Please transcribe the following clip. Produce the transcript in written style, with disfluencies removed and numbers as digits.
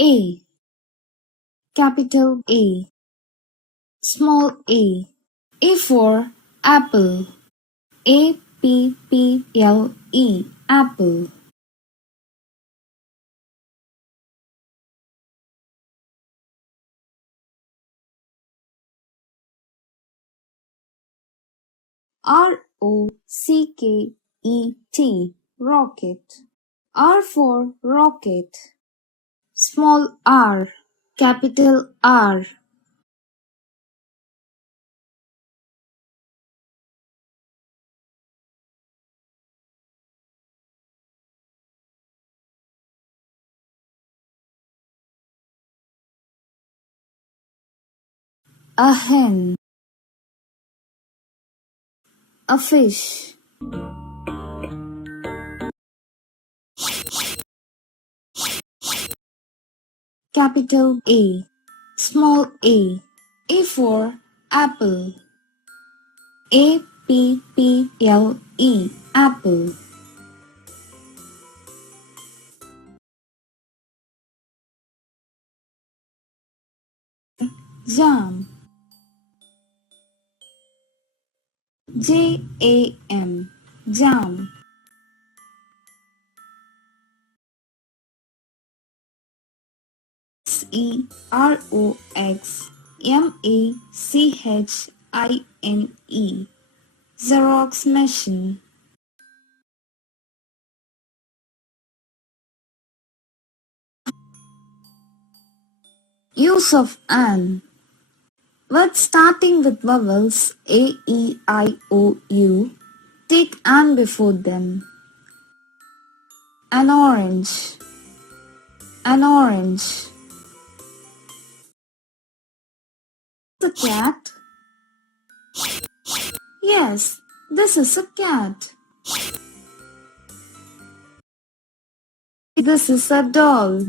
A, capital A, small a. A for apple. A-P-P-L-E, apple. R-O-C-K-E-T, rocket. R for rocket. Small r, capital R. A hen. A fish. Capital A, small a. A for apple. A-P-P-L-E, apple. Jam. J-A-M, jam. Xeroxmachine, Xerox machine. Use of an. Words starting with vowels A, E, I, O, U, take an before them. An orange. An orange. The cat? Yes, this is a cat. This is a doll.